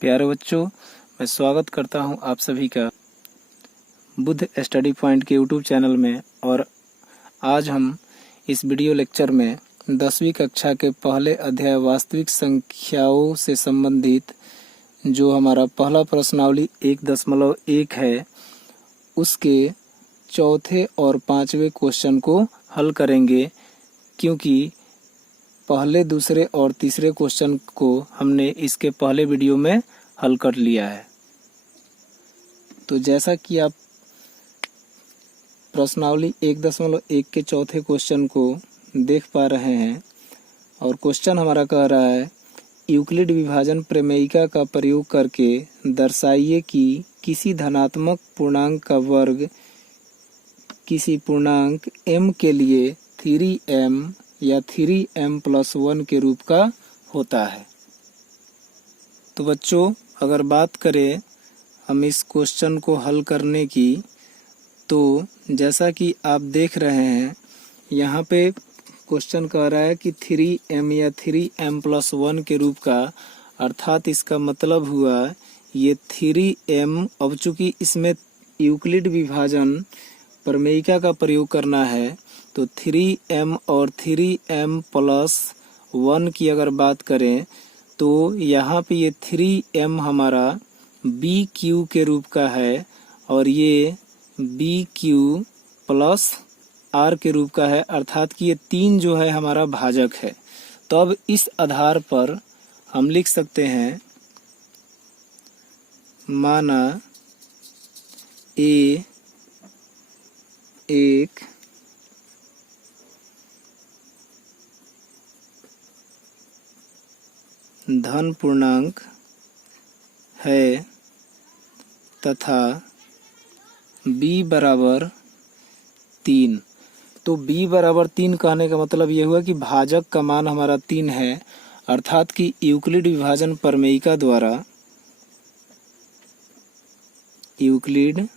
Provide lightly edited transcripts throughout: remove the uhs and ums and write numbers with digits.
प्यारे बच्चों, मैं स्वागत करता हूं आप सभी का बुद्ध स्टडी पॉइंट के यूट्यूब चैनल में। और आज हम इस वीडियो लेक्चर में 10वीं कक्षा के पहले अध्याय वास्तविक संख्याओं से संबंधित जो हमारा पहला प्रश्नावली 1.1 है, उसके चौथे और पांचवें क्वेश्चन को हल करेंगे, क्योंकि पहले, दूसरे और तीसरे क्वेश्चन को हमने इसके पहले वीडियो में हल कर लिया है। तो जैसा कि आप प्रश्नावली 1.1 के चौथे क्वेश्चन को देख पा रहे हैं, और क्वेश्चन हमारा कह रहा है, यूक्लिड विभाजन प्रमेयिका का प्रयोग करके दर्शाइए कि किसी धनात्मक पूर्णांक का वर्ग किसी पूर्णांक m के लिए 3m या 3m+1 के रूप का होता है। तो बच्चों, अगर बात करें हम इस क्वेश्चन को हल करने की, तो जैसा कि आप देख रहे हैं, यहाँ पे क्वेश्चन कह रहा है कि 3m या 3m+1 के रूप का, अर्थात इसका मतलब हुआ ये 3m। अब चूंकि इसमें यूक्लिड विभाजन प्रमेयिका का प्रयोग करना है, तो 3m और 3m+1 की अगर बात करें तो यहाँ पे ये 3m हमारा bq के रूप का है और ये bq प्लस r के रूप का है, अर्थात कि ये 3 जो है हमारा भाजक है। तो अब इस आधार पर हम लिख सकते हैं, माना a एक धन पूर्णांक है तथा b बराबर 3। तो b बराबर 3 कहने का मतलब यह हुआ कि भाजक का मान हमारा 3 है, अर्थात कि यूक्लिड विभाजन प्रमेयिका द्वारा यूक्लिड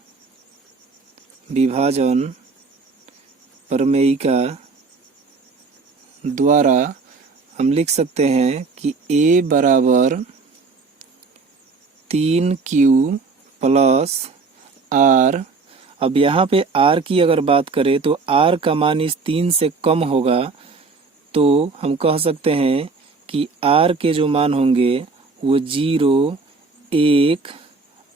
विभाजन प्रमेयिका द्वारा हम लिख सकते हैं कि a बराबर 3q प्लस r। अब यहाँ पे r की अगर बात करें तो r का मान इस 3 से कम होगा, तो हम कह सकते हैं कि r के जो मान होंगे वो 0, 1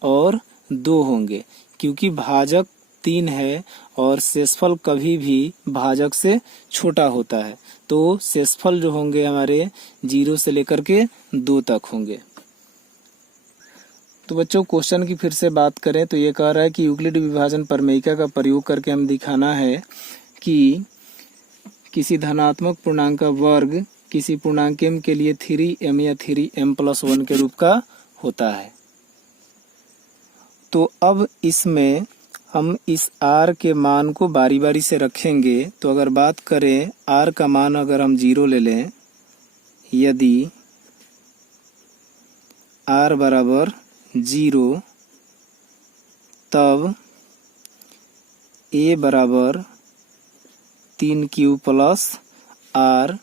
और 2 होंगे, क्योंकि भाजक 3 है और शेषफल कभी भी भाजक से छोटा होता है। तो शेषफल जो होंगे हमारे 0 से लेकर के 2 तक होंगे। तो बच्चों, क्वेश्चन की फिर से बात करें तो ये कह रहा है कि यूक्लिड विभाजन प्रमेयिका का प्रयोग करके हम दिखाना है कि किसी धनात्मक पूर्णांक का वर्ग किसी पूर्णांक m के लिए 3m या 3m+1 के रूप का होता है। तो अब इसमें हम इस r के मान को बारी बारी से रखेंगे। तो अगर बात करें r का मान अगर हम 0 ले लें, यदि r बराबर 0, तब a बराबर 3q प्लस r।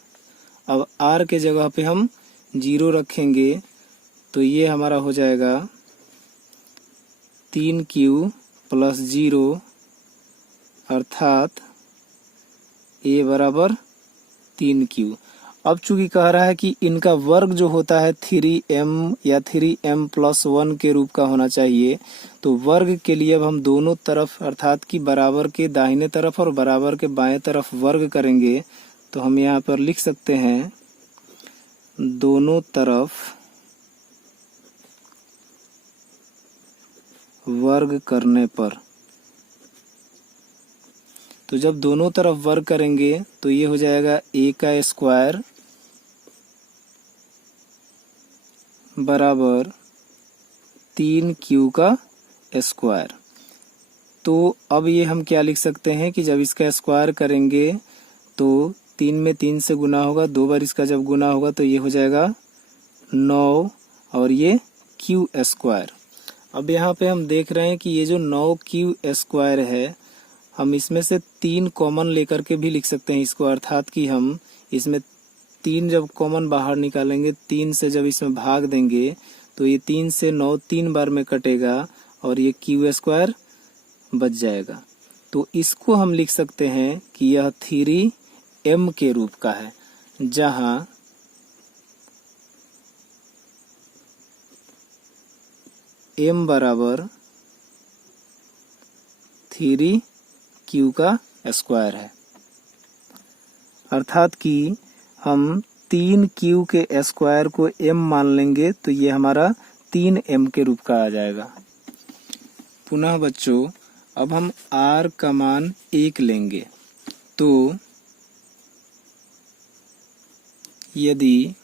अब r के जगह पे हम 0 रखेंगे, तो ये हमारा हो जाएगा 3q प्लस 0, अर्थात a बराबर 3q। अब चूंकि कह रहा है कि इनका वर्ग जो होता है 3m या 3m+1 के रूप का होना चाहिए, तो वर्ग के लिए अब हम दोनों तरफ, अर्थात कि बराबर के दाहिने तरफ और बराबर के बाएं तरफ वर्ग करेंगे। तो हम यहाँ पर लिख सकते हैं, दोनों तरफ वर्ग करने पर। तो जब दोनों तरफ वर्ग करेंगे तो ये हो जाएगा a का स्क्वायर बराबर 3q का स्क्वायर। तो अब ये हम क्या लिख सकते हैं कि जब इसका स्क्वायर करेंगे तो 3 में 3 से गुना होगा, 2 बार इसका जब गुना होगा तो ये हो जाएगा 9 और ये q स्क्वायर। अब यहाँ पे हम देख रहे हैं कि ये जो 9q स्क्वायर है, हम इसमें से 3 कॉमन लेकर के भी लिख सकते हैं इसको, अर्थात कि हम इसमें 3 जब कॉमन बाहर निकालेंगे, 3 से जब इसमें भाग देंगे तो ये 3 से 9 3 बार में कटेगा और ये क्यू स्क्वायर बच जाएगा। तो इसको हम लिख सकते हैं कि यह 3m के रूप का है, जहां m बराबर 3q का स्क्वायर है। अर्थात कि हम 3q के स्क्वायर को m मान लेंगे तो ये हमारा 3m के रूप का आ जाएगा। पुनः बच्चों, अब हम r का मान 1 लेंगे, तो यदि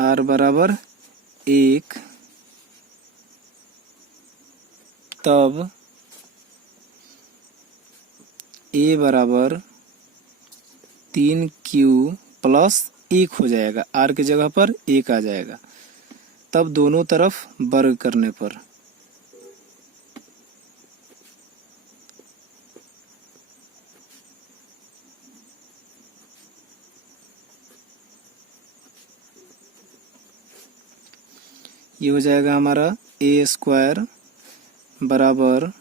r बराबर 1, तब a बराबर 3q प्लस 1 हो जाएगा। r की जगह पर 1 आ जाएगा। तब दोनों तरफ वर्ग करने पर ये हो जाएगा हमारा a स्क्वायर बराबर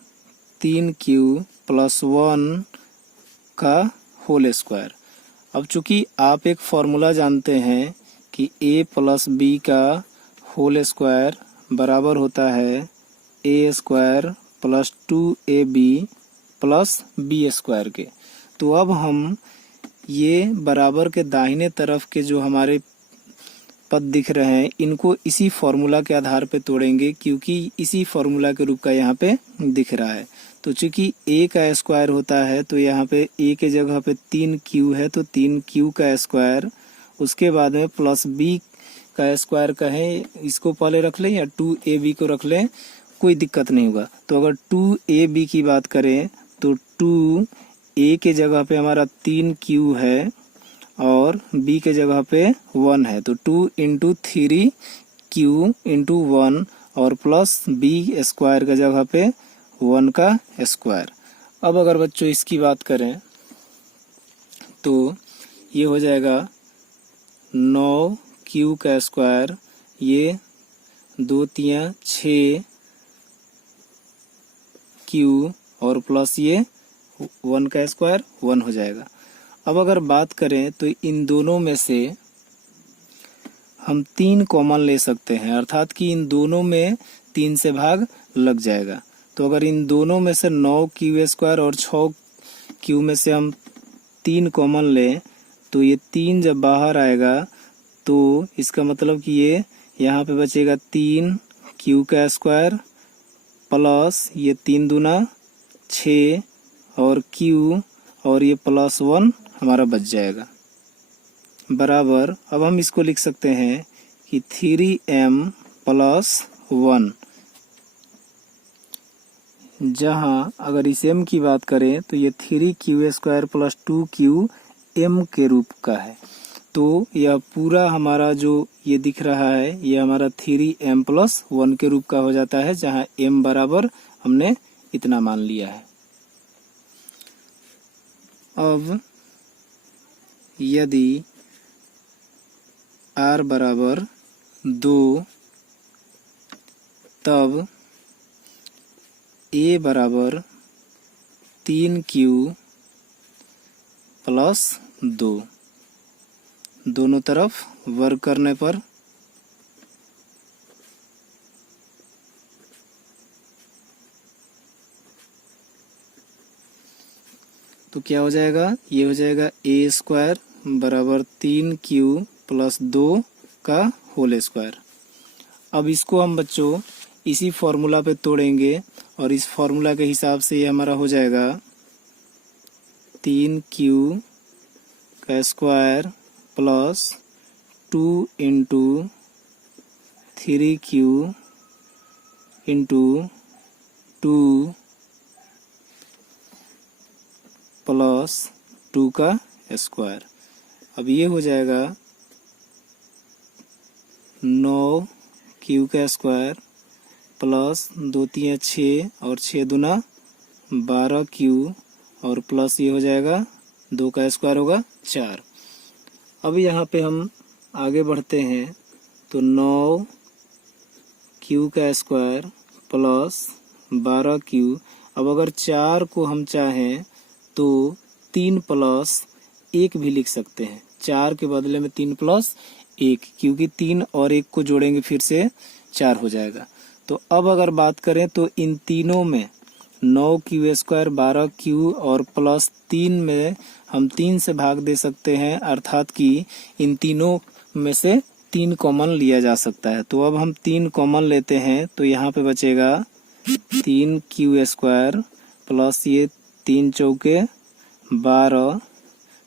3q प्लस 1 का होल स्क्वायर। अब चूंकि आप एक फॉर्मूला जानते हैं कि a प्लस b का होल स्क्वायर बराबर होता है a square plus 2ab plus b square के, तो अब हम ये बराबर के दाहिने तरफ के जो हमारे पद दिख रहे हैं इनको इसी फॉर्मूला के आधार पे तोड़ेंगे, क्योंकि इसी फॉर्मूला के रूप का यहाँ पे दिख रहा है। तो चूंकि a का स्क्वायर होता है तो यहाँ पे a के जगह पे 3q है, तो 3q का स्क्वायर, उसके बाद में प्लस b का स्क्वायर कहें, इसको पहले रख लें या 2ab को रख लें, कोई दिक्कत नहीं होगा। तो अगर 2ab की बात करें तो 2a के जगह पे हमारा 3q है और b के जगह पे 1 है, तो 2 इंटू 3q इंटू 1 और प्लस b स्क्वायर के जगह पे 1 का स्क्वायर। अब अगर बच्चों इसकी बात करें तो ये हो जाएगा 9q का स्क्वायर, ये 2 3 6q और प्लस ये 1 का स्क्वायर 1 हो जाएगा। अब अगर बात करें तो इन दोनों में से हम 3 कॉमन ले सकते हैं, अर्थात कि इन दोनों में 3 से भाग लग जाएगा। तो अगर इन दोनों में से 9q स्क्वायर और 6q में से हम 3 कॉमन लें तो ये 3 जब बाहर आएगा तो इसका मतलब कि ये यहाँ पे बचेगा 3q का स्क्वायर प्लस ये 3 दूना 6 और q और ये प्लस 1 हमारा बच जाएगा बराबर। अब हम इसको लिख सकते हैं कि 3m प्लस 1, जहां अगर इस m की बात करें तो ये 3q square plus 2q m के रूप का है। तो यह पूरा हमारा जो ये दिख रहा है ये हमारा 3m प्लस 1 के रूप का हो जाता है, जहां m बराबर हमने इतना मान लिया है। अब यदि r बराबर 2, तब a बराबर 3q प्लस 2, दोनों तरफ वर्ग करने पर तो क्या हो जाएगा, ये हो जाएगा a स्क्वायर बराबर 3q प्लस 2 का होल स्क्वायर। अब इसको हम बच्चों इसी फॉर्मूला पे तोड़ेंगे और इस फॉर्मूला के हिसाब से ये हमारा हो जाएगा 3q का square plus 2 into 3q into 2 plus 2 का स्क्वायर। अब ये हो जाएगा 9q का स्क्वायर प्लस 2 3 6 और 6 दूना 12q और प्लस ये हो जाएगा 2 का स्क्वायर होगा 4। अब यहाँ पे हम आगे बढ़ते हैं तो 9 क्यू का स्क्वायर प्लस 12 क्यू। अब अगर 4 को हम चाहें तो 3 प्लस 1 भी लिख सकते हैं। 4 के बदले में 3 प्लस 1, क्योंकि 3 और 1 को जोड़ेंगे फिर से 4 हो जाएगा। तो अब अगर बात करें तो इन तीनों में 9 क्यू स्क्वायर 12 क्यू और प्लस 3 में हम 3 से भाग दे सकते हैं, अर्थात कि इन तीनों में से 3 कॉमन लिया जा सकता है। तो अब हम 3 कॉमन लेते हैं तो यहाँ पे बचेगा 3 क्यू स्क्वायर प्लस ये 3 चौके 12,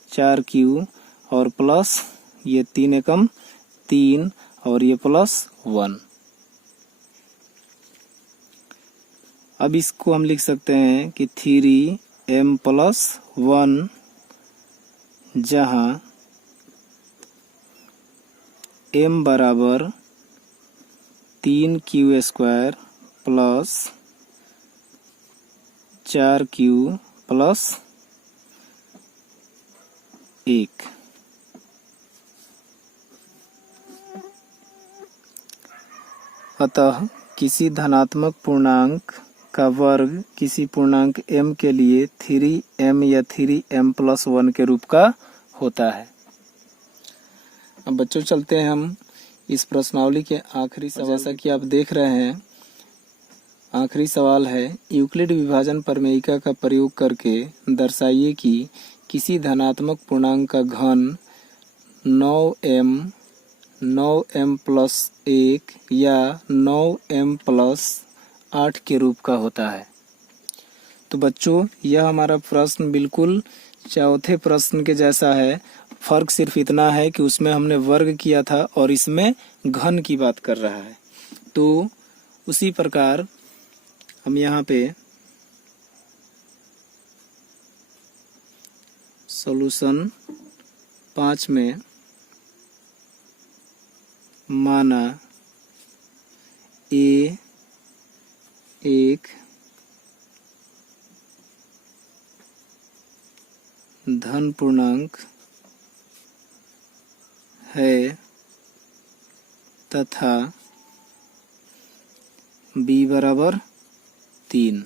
4 क्यू और प्लस ये 3 एकम 3 और ये प्लस 1। अब इसको हम लिख सकते हैं कि 3m प्लस 1, जहाँ m बराबर 3 Q square plus 4 Q plus 1। अतः किसी धनात्मक पूर्णांक का वर्ग किसी पूर्णांक m के लिए 3m या 3m प्लस 1 के रूप का होता है। अब बच्चों चलते हैं हम इस प्रश्नावली के आखिरी सवाल। जैसा कि आप देख रहे हैं, आखिरी सवाल है, यूक्लिड विभाजन प्रमेयिका का प्रयोग करके दर्शाइए कि किसी धनात्मक पूर्णांक का घन 9m प्लस 1 या 9m प्लस 8 के रूप का होता है। तो बच्चों यह हमारा प्रश्न बिल्कुल चौथे प्रश्न के जैसा है। फर्क सिर्फ इतना है कि उसमें हमने वर्ग किया था और इसमें घन की बात कर रहा है। तो उसी प्रकार हम यहाँ पे सॉल्यूशन 5 में माना ए एक धन पूर्णांक है तथा b बराबर 3,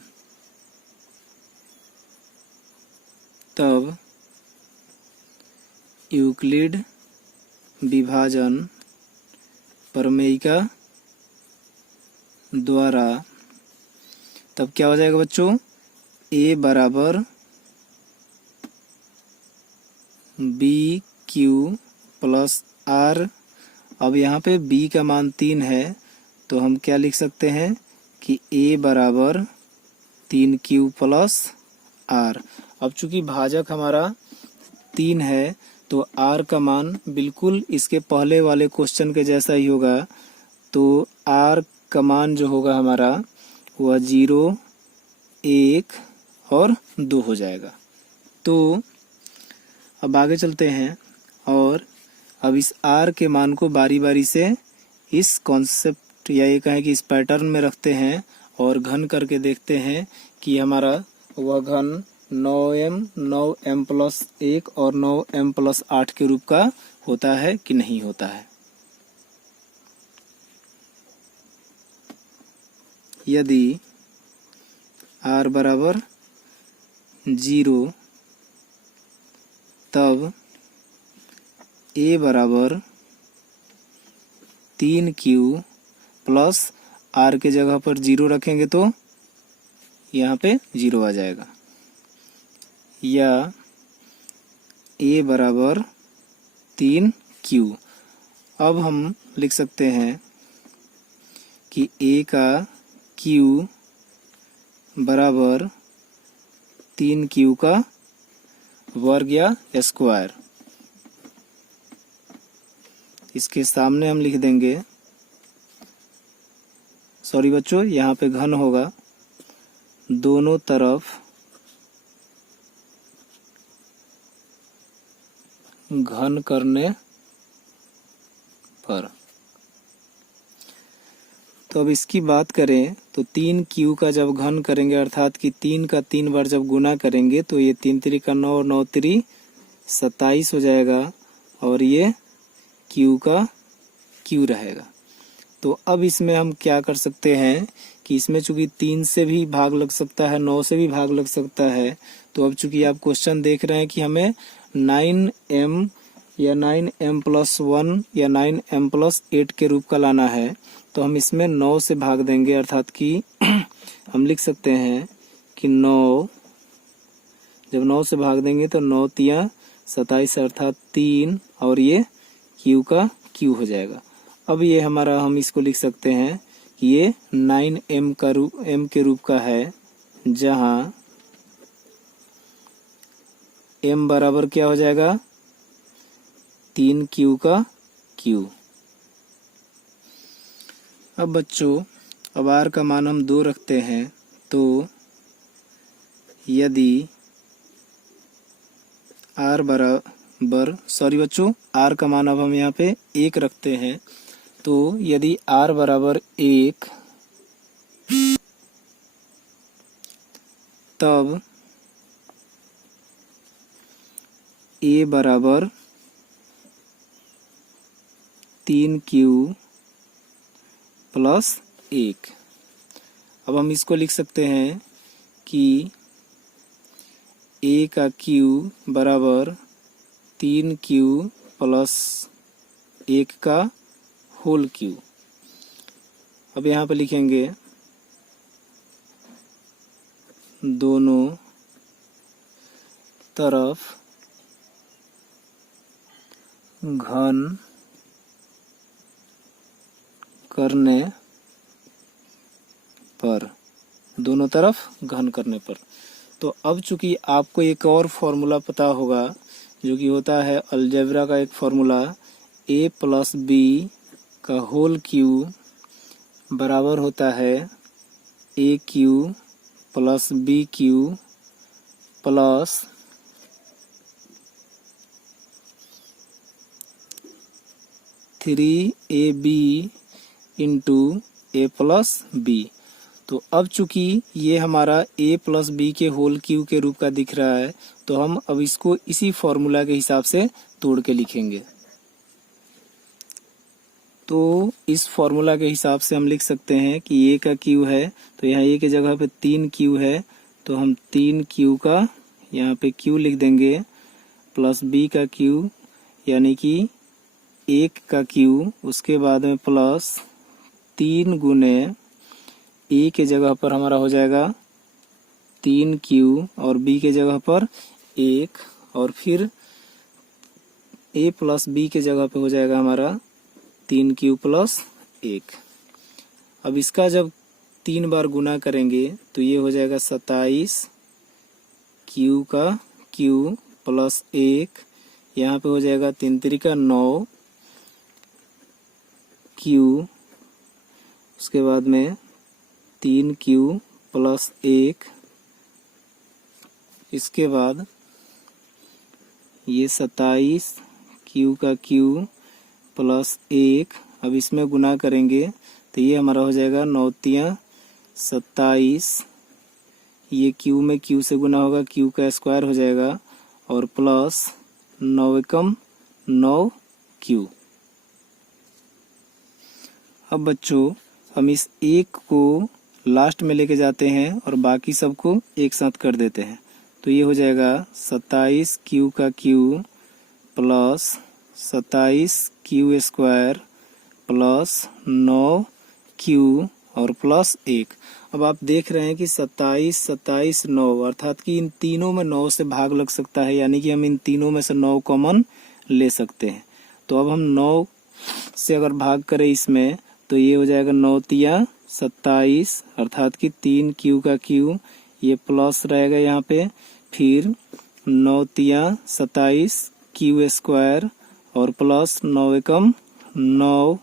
तब यूक्लिड विभाजन प्रमेयिका द्वारा तब क्या हो जाएगा बच्चों, a बराबर बी क्यू प्लस आर। अब यहाँ पे b का मान 3 है तो हम क्या लिख सकते हैं कि a बराबर 3 क्यू प्लस आर। अब चूंकि भाजक हमारा 3 है तो r का मान बिल्कुल इसके पहले वाले क्वेश्चन के जैसा ही होगा। तो r का मान जो होगा हमारा वह 0, 1 और 2 हो जाएगा। तो अब आगे चलते हैं और अब इस r के मान को बारी बारी से इस कॉन्सेप्ट या ये कहें कि इस पैटर्न में रखते हैं और घन करके देखते हैं कि हमारा वह घन 9m प्लस 1 और 9m प्लस 8 के रूप का होता है कि नहीं होता है। यदि r बराबर 0 तब a बराबर 3q प्लस r के जगह पर 0 रखेंगे तो यहाँ पे 0 आ जाएगा, या a बराबर 3q। अब हम लिख सकते हैं कि a का q बराबर 3q का वर्ग या स्क्वायर। इसके सामने हम लिख देंगे, सॉरी बच्चों यहाँ पे घन होगा, दोनों तरफ घन करने पर। तो अब इसकी बात करें तो 3q का जब घन करेंगे अर्थात कि 3 का 3 बार जब गुना करेंगे तो ये 3 3 का 9 और 9 3 27 हो जाएगा और ये q का क्यू रहेगा। तो अब इसमें हम क्या कर सकते हैं कि इसमें चूंकि 3 से भी भाग लग सकता है, 9 से भी भाग लग सकता है, तो अब चूंकि आप क्वेश्चन देख रहे हैं कि हमें 9m या 9m+1 या 9m+8 के रूप का लाना है, तो हम इसमें 9 से भाग देंगे, अर्थात कि हम लिख सकते हैं कि 9, जब 9 से भाग देंगे तो 9 तिया 27 अर्थात 3, और ये q का q हो जाएगा। अब ये हमारा, हम इसको लिख सकते हैं कि ये 9m का रूप, m के रूप का है, जहां m बराबर क्या हो जाएगा, 3q का q। अब बच्चों, अब r का मान हम 2 रखते हैं, तो यदि r बराबर, सॉरी बच्चों, r का मान अब हम यहाँ पे 1 रखते हैं, तो यदि r बराबर 1, तब a बराबर 3q + 1। अब हम इसको लिख सकते हैं कि a का q बराबर 3q + 1 का होल q। अब यहाँ पे लिखेंगे दोनों तरफ घन करने पर, दोनों तरफ घन करने पर। तो अब चूंकि आपको एक और फॉर्मूला पता होगा, जो कि होता है अलजेब्रा का एक फॉर्मूला, a + b का होल q बराबर होता है aq + bq plus three ab into a + b। तो अब चूंकि ये हमारा a + b के होल q के रूप का दिख रहा है, तो हम अब इसको इसी फॉर्मूला के हिसाब से तोड़ के लिखेंगे। तो इस फॉर्मूला के हिसाब से हम लिख सकते हैं कि a का q है, तो यहाँ a की जगह पे 3q है, तो हम 3q का यहाँ पे q लिख देंगे, प्लस b का q यानी कि 1 का q, उसके बाद में प्लस 3 गुने a के जगह पर हमारा हो जाएगा 3q और b के जगह पर 1, और फिर a + b के जगह पे हो जाएगा हमारा 3q + 1। अब इसका जब 3 बार गुना करेंगे तो ये हो जाएगा 27 q का q + 1, यहाँ पे हो जाएगा 3 त्रिका 9 q, उसके बाद में 3q + 1, इसके बाद ये 27 q का q + 1। अब इसमें गुना करेंगे तो ये हमारा हो जाएगा 9 तिया 27, ये q में q से गुना होगा, q का स्क्वायर हो जाएगा, और प्लस 9 एकम 9q। अब बच्चों, हम इस 1 को लास्ट में लेके जाते हैं और बाकी सबको एक साथ कर देते हैं, तो ये हो जाएगा 27 q का q + 27 q² + 9q और प्लस 1। अब आप देख रहे हैं कि 27, 27, 9, अर्थात कि इन तीनों में 9 से भाग लग सकता है, यानी कि हम इन तीनों में से 9 कॉमन ले सकते हैं। तो अब हम 9 से अगर भाग करें इसमें, तो ये हो जाएगा 9 तिया 27, अर्थात कि 3q का q, ये प्लस रहेगा यहाँ पे, फिर 9 तिया 27 q² और प्लस 9 एकम 9,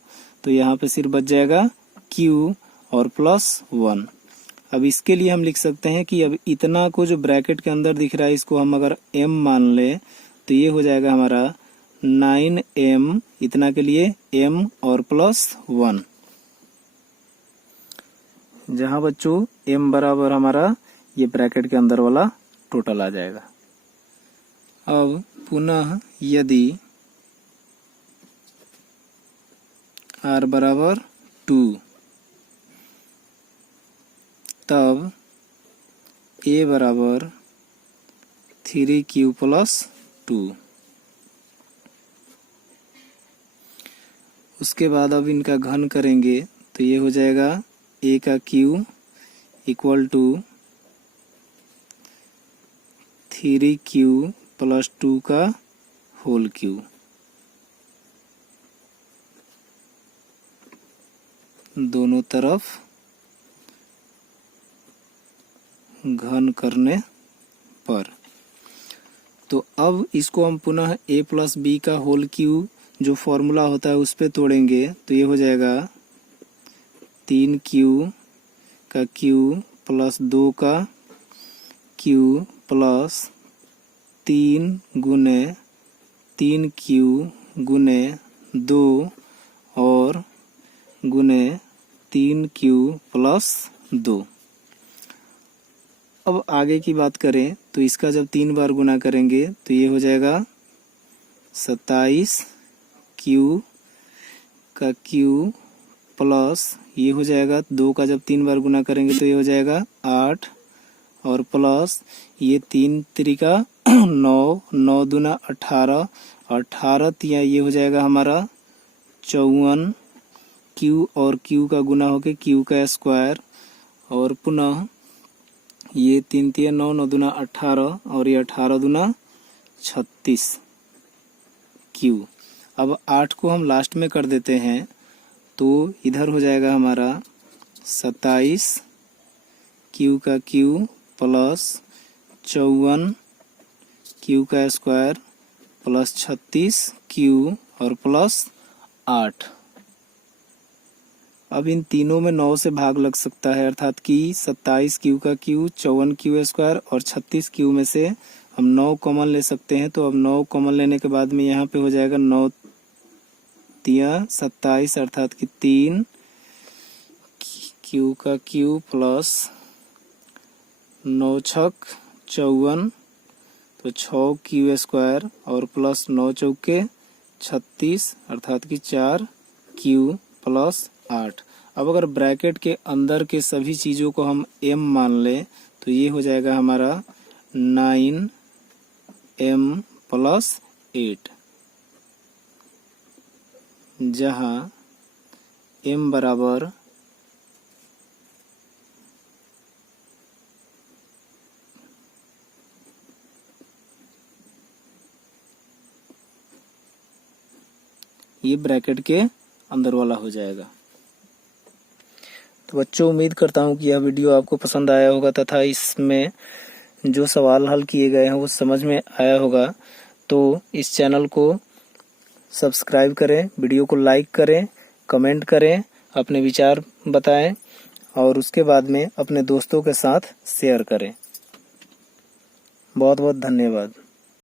तो यहाँ पे सिर्फ बच जाएगा q और प्लस 1। अब इसके लिए हम लिख सकते हैं कि अब इतना को जो ब्रैकेट के अंदर दिख रहा है, इसको हम अगर m मान ले, तो ये हो जाएगा हमारा 9m, इतना के लिए m और प्लस 1, जहां बच्चों m बराबर हमारा ये ब्रैकेट के अंदर वाला टोटल आ जाएगा। अब पुनः यदि r बराबर 2, तब a बराबर 3q प्लस 2। उसके बाद अब इनका घन करेंगे तो ये हो जाएगा a का q equal to 3q plus 2 का होल क्यू। दोनों तरफ घन करने पर। तो अब इसको हम पुनः a प्लस बी का होल क्यू जो फॉर्मूला होता है उस पे तोड़ेंगे तो ये हो जाएगा 3q का q प्लस 2 का q प्लस 3 गुने 3q गुने 2 और गुने 3q प्लस 2। अब आगे की बात करें तो इसका जब 3 बार गुना करेंगे तो ये हो जाएगा 27q का q प्लस ये हो जाएगा 2 का जब 3 बार गुना करेंगे तो ये हो जाएगा 8 और प्लस ये 3 त्रिका 9, 9 दूना 18, 18 तिया ये हो जाएगा हमारा 54, q और q का गुना होके q का स्क्वायर और पुनः ये 3 तिया 9, 9 दूना 18 और ये 18 दूना 36 q। अब 8 को हम लास्ट में कर देते हैं तो इधर हो जाएगा हमारा 27 q का q प्लस 54 q का स्क्वायर प्लस 36 q और प्लस 8। अब इन तीनों में 9 से भाग लग सकता है अर्थात कि 27 q का q 54 q स्क्वायर और 36 q में से हम 9 कॉमन ले सकते हैं। तो अब 9 कॉमन लेने के बाद में यहाँ पे हो जाएगा 9 तिया 27 अर्थात कि 3 q का q प्लस 9 छक 54 तो 6 q स्क्वायर और प्लस 9 चौके 36 अर्थात कि 4 q प्लस 8। अब अगर ब्रैकेट के अंदर के सभी चीज़ों को हम m मान लें तो ये हो जाएगा हमारा 9m प्लस 8, जहाँ m बराबर ये ब्रैकेट के अंदर वाला हो जाएगा। तो बच्चों उम्मीद करता हूँ कि यह वीडियो आपको पसंद आया होगा तथा इसमें जो सवाल हल किए गए हैं वो समझ में आया होगा। तो इस चैनल को सब्सक्राइब करें, वीडियो को लाइक करें, कमेंट करें, अपने विचार बताएं और उसके बाद में अपने दोस्तों के साथ शेयर करें। बहुत बहुत धन्यवाद।